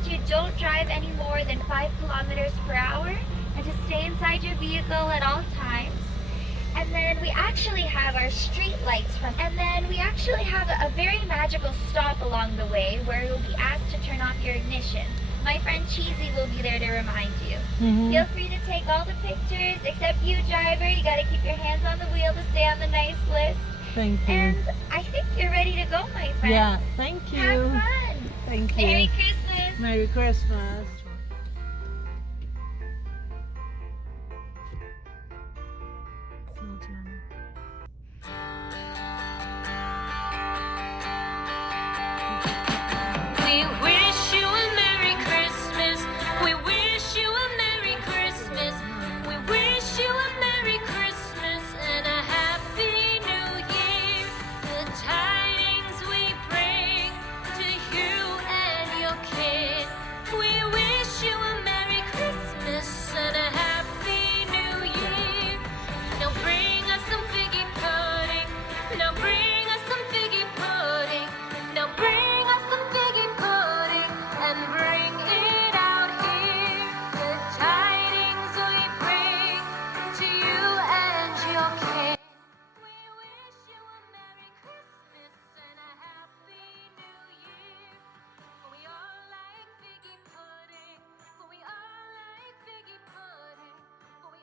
that you don't drive any more than 5 kilometers per hour and to stay inside your vehicle at all times. And then we actually have our street lights a very magical stop along the way where you'll be asked to turn off your ignition. My friend Cheesy will be there to remind you. Feel free to take all the pictures, except you, driver. You gotta keep your hands on the wheel to stay on the nice list. Thank you. And I think you're ready to go, my friend. Yeah, thank you. Have fun. Thank you. Merry Christmas. Merry Christmas. We wish you a Merry Christmas. We wish you a Merry Christmas. We wish you a Merry Christmas and a Happy New Year. The tidings we bring to you and your kid. We wish you a Merry Christmas and a Happy New Year. Now bring us some figgy pudding. Now bring us some figgy pudding. Now bring us some figgy pudding and bring it out here. The tidings we bring to you and your kid. We wish you a Merry Christmas and a Happy New Year. For we all like figgy pudding. For we all like figgy pudding. For we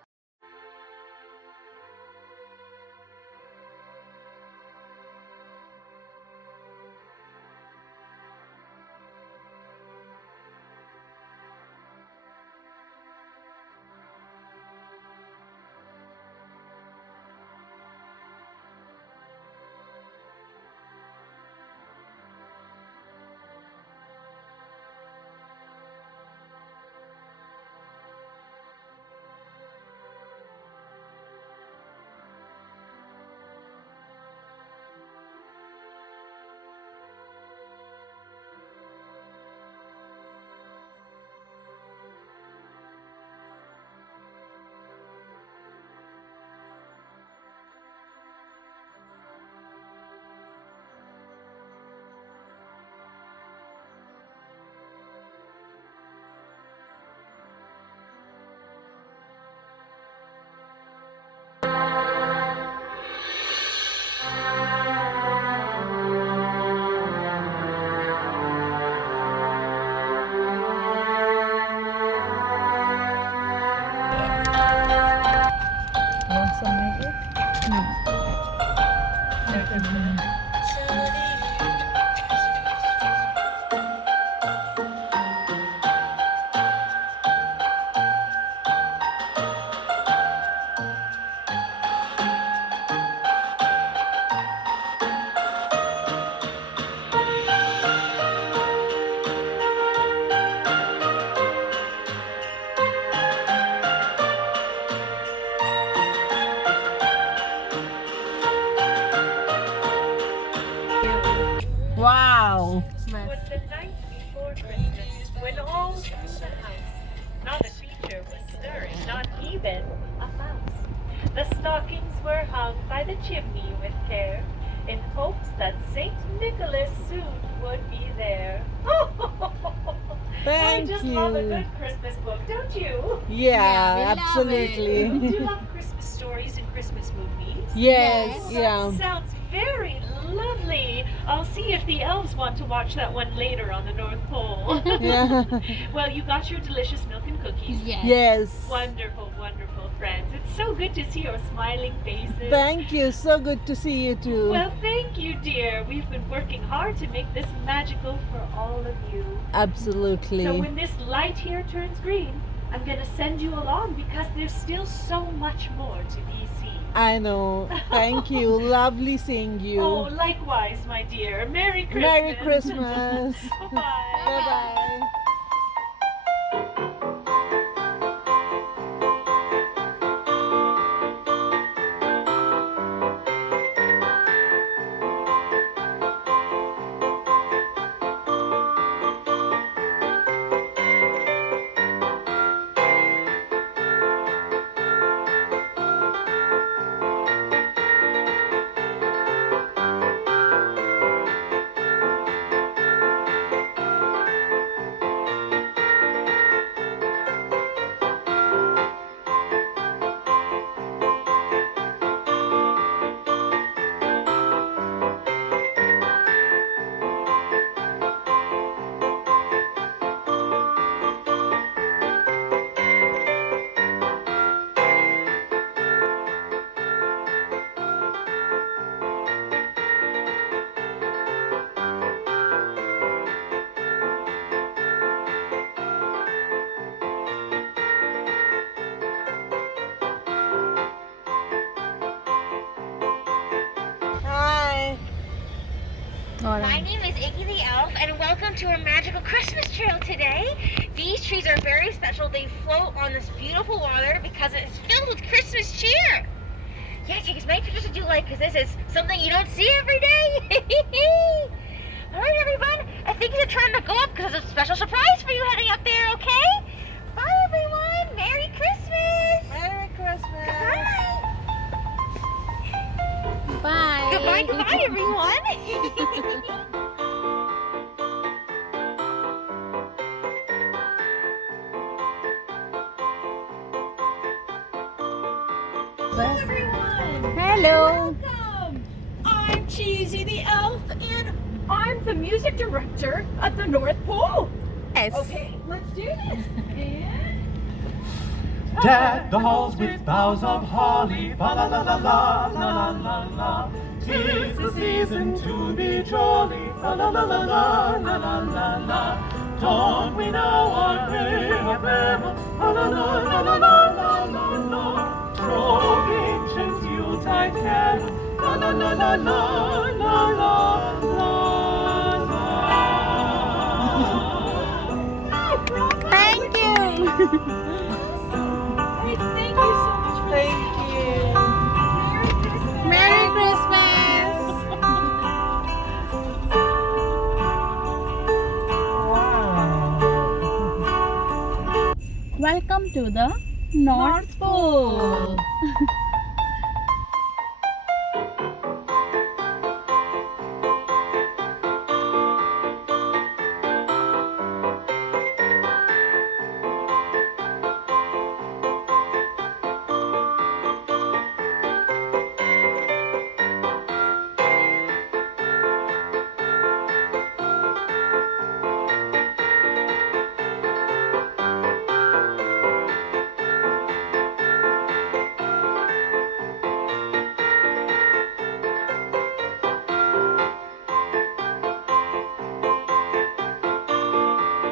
Want some magic? Wow. Was the night before Christmas, when all through the house not a creature was stirring, not even a mouse. The stockings were hung by the chimney with care, in hopes that Saint Nicholas soon would be there. I Thank just love a you. good Christmas book, don't you? Yeah, we love absolutely. Do you love Christmas stories and Christmas movies? Yes, Yes. yeah. Sounds very lovely. I'll see if the elves want to watch that one later on the North Pole. Yeah. Well, you got your delicious milk and cookies. Yes. Yes. Wonderful, wonderful friends. It's so good to see your smiling faces. Thank you. So good to see you too. Well, thank you, dear. We've been working hard to make this magical for all of you. Absolutely. So when this light here turns green, I'm going to send you along because there's still so much more to be seen. I know. Thank you. Lovely seeing you. Oh, likewise, my dear. Merry Christmas. Merry Christmas. Bye-bye. Bye-bye. My name is Iggy the Elf, and welcome to our magical Christmas trail today. These trees are very special. They float on this beautiful water because it is filled with Christmas cheer. Yeah, take as many pictures as you like, because this is something you don't see every day. All right, everyone. I think it's time to go up because there's a special surprise for you heading up there, okay? Bye, everyone. Merry Christmas. Merry Christmas. Goodbye. Bye. Goodbye, goodbye, everyone. Hello. Welcome! I'm Cheesy the Elf, and I'm the music director at the North Pole. Yes. Okay, let's do this. And Deck the halls with boughs of holly, fa la la la la la la la. 'Tis the season to be jolly, fa la la la la la la la la. Don we now our gray apparel, fa la la la la la la la la. Stroke ancient Yuletide carol, la la la la la la la la. Thank you. hey, thank you so much for Thank you. Merry Christmas. Welcome to the North Pole.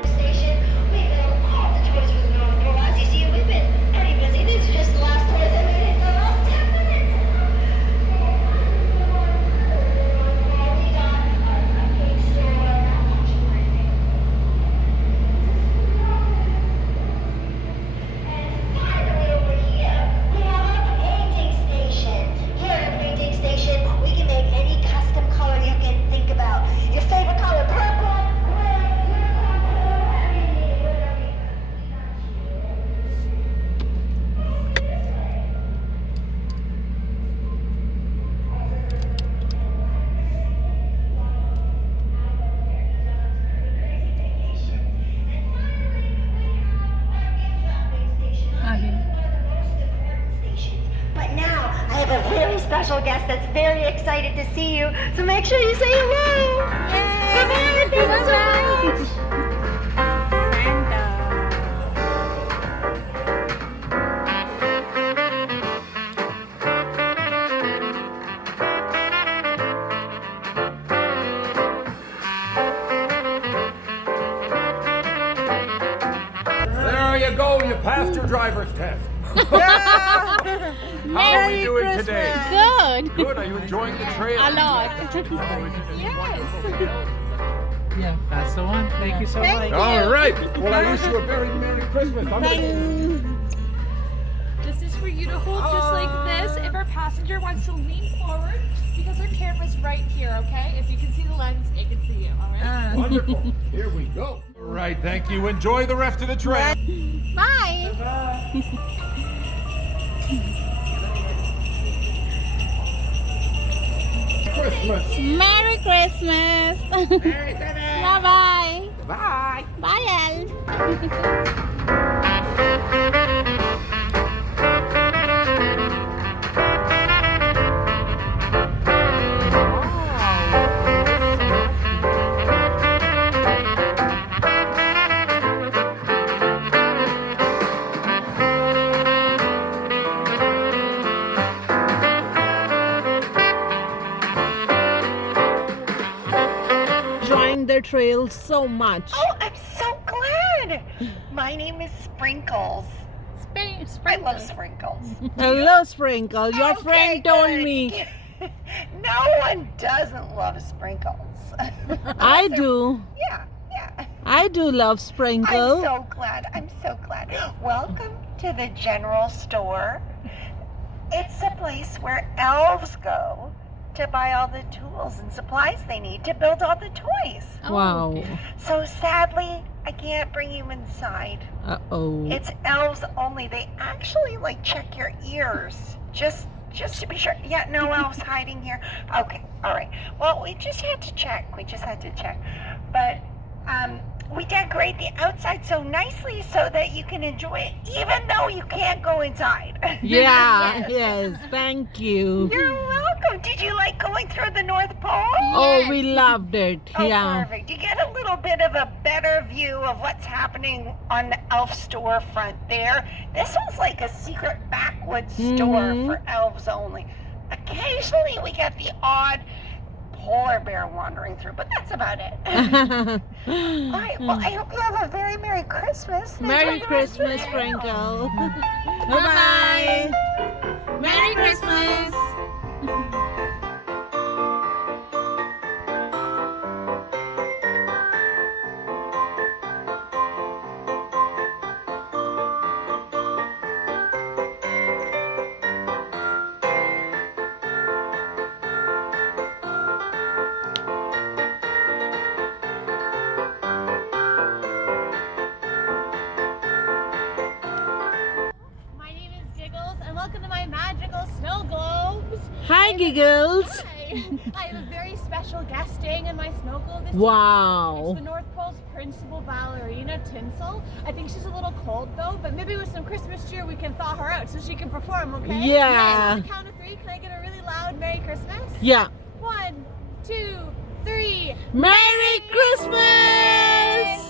Station. We built all the toys for the North Pole. As you see, we've been pretty busy. These are just the last toys I made in the last 10 minutes. We got a cake store, not much or anything. And finally over here, we have a painting station. Here at a painting station, we can make any custom color you can think about. Your favorite color, purple, red, unicorn, whatever. But now I have a very special guest that's very excited to see you. So make sure you say hello. Bye-bye. Thank you so much. There you go, you passed your driver's test. How are we doing today? Good. Good, are you enjoying the trail? A lot. Yeah, that's the one. Thank you so much. All right, well I wish you a very Merry Christmas. I'm gonna... This is for you to hold just like this if our passenger wants to lean forward because our camera's right here, okay? If you can see the lens, it can see you, all right? Wonderful, here we go. All right, thank you. Enjoy the rest of the trail. Bye. Christmas. Merry Christmas. Bye-bye. Bye. Bye, Elf. Enjoying the trail so much. Oh, I'm so glad. My name is Sprinkles. I love Sprinkles. Hello, Sprinkle. Your Okay, friend told good. me. no one doesn't love sprinkles. I do. Yeah. I do love I'm sprinkle. so glad. Welcome to the general store. It's a place where elves go to buy all the tools and supplies they need to build all the toys. Wow. So sadly, I can't bring you inside. Uh-oh. It's elves only. They actually like check your ears. Just to be sure. Yeah, no elves hiding here. Okay, all right. Well, we just had to check. But we decorate the outside so nicely so that you can enjoy it, even though you can't go inside. Yeah, yes, thank you. You're welcome. Did you like going through the North Pole? Oh, we loved it. Oh, Yeah. perfect. You get a little bit of a better view of what's happening on the elf storefront there. This one's like a secret backwoods store for elves only. Occasionally we get the odd polar bear wandering through, but that's about it. All right, well, I hope you have a very Merry Christmas. Merry Enjoy the rest of Christmas, the day. Sprinkle. Bye-bye. Merry Christmas. My name is Giggles, and welcome to my magical snow globes. Hi, Giggles. Hi. I have a very special guest staying in my snow globe this Wow. evening. It's the North Pole's principal ballerina, Tinsel. I think she's a little cold though, but maybe with some Christmas cheer we can thaw her out so she can perform, okay? Yeah. On the count of 3, can I get a really loud Merry Christmas? Yeah. 1, 2, 3. Merry Christmas!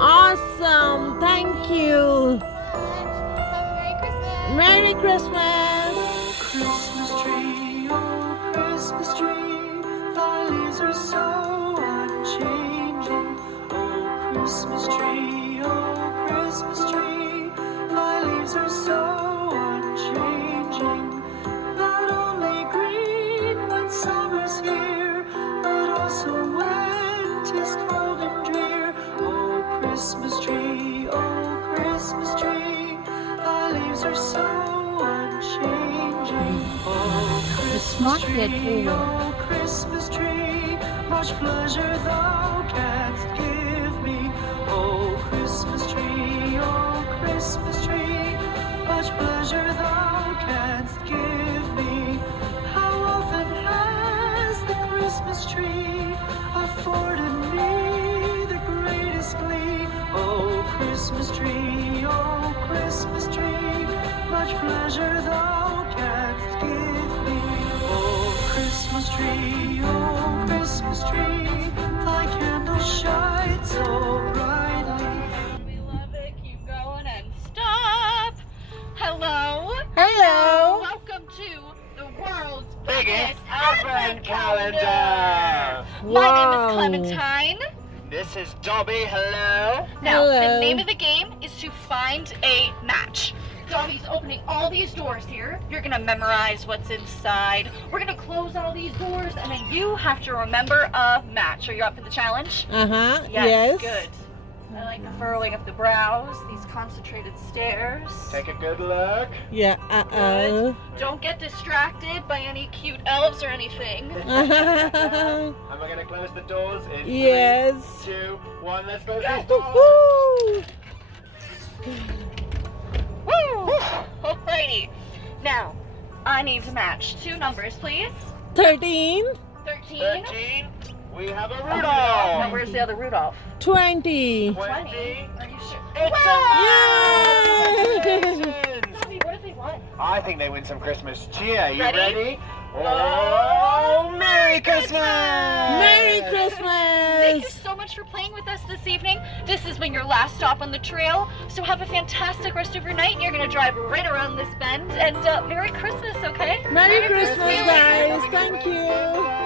Awesome. Thank you. Have a Merry Christmas. Merry Christmas. Christmas tree, oh Christmas tree, thy leaves are so unchanging. Oh Christmas tree, thy leaves are so unchanging. Not only green when summer's here, but also when 'tis cold and drear. Oh Christmas tree, thy leaves are so unchanging. Oh Christmas tree, oh Christmas tree, much pleasure thou canst give me. Oh Christmas tree, much pleasure thou canst give me. How often has the Christmas tree afforded me the greatest glee? Oh Christmas tree, much pleasure thou canst give me. Oh Christmas tree, thy candles shine so brightly. We love it. Keep going and stop. Hello. Hello. Welcome to the world's Biggest biggest advent calendar. My name Wow. is Clementine. This is Dobby, hello. Now, Hello. the name of the game is to find a match. Dobby's opening all these doors here. You're gonna memorize what's inside. We're gonna close all these doors, and then you have to remember a match. Are you up for the challenge? Uh-huh. Yes. Yes. Good. I like the furrowing of the brows, these concentrated stares. Take a good look. Yeah. Good. Don't get distracted by any cute elves or anything. And we're gonna close the doors in Yes. 3, 2, 1. Let's close these doors. Woo! Woo! Alrighty. Now, I need to match 2 numbers, please. 13, 13. 13. We have a Now, Rudolph. where's the other Rudolph? 20. 20. Are you sure? It's Yay! Congratulations. Dobby, what if they won? I think they win some Christmas cheer. You Ready? ready? Oh, Merry Christmas! Merry Thank you Christmas! so much for playing with us this evening. This has been your last stop on the trail, so have a fantastic rest of your night. You're gonna drive right around this bend, and Merry Christmas, okay? Merry Christmas, guys! Thank you!